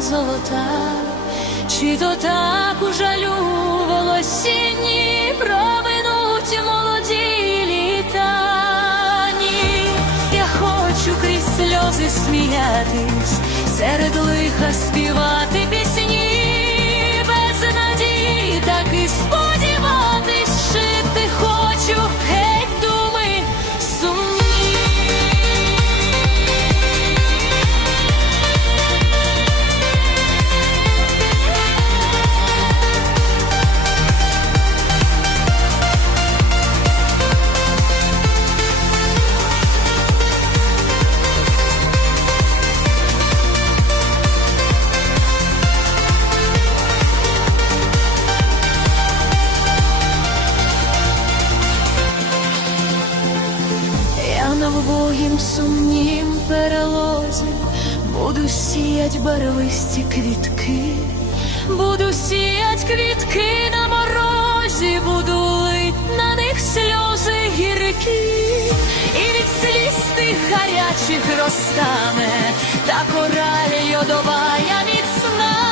золота, чи то так у жалю волосінні проминуть молоді літа. Ні, я хочу крізь сльози сміятись, серед лиха співати вбогім сумнім перелозі. Буду сіять барвисті квітки, буду сіять квітки на морозі, буду лить на них сльози гіркі, і від сліз тих гарячих розтане. Та кораль йодова я міцна,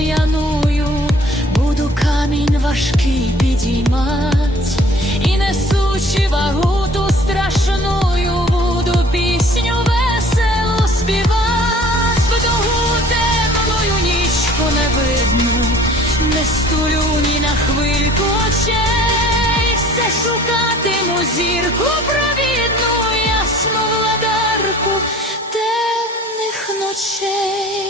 крем'яную, буду камінь важкий підіймать, і несучи вагу ту страшную, буду пісню веселу співать, в довгу темною нічку не видно, не стулю ні на хвильку очей, все шукатиму зірку провідну, ясну владарку темних ночей.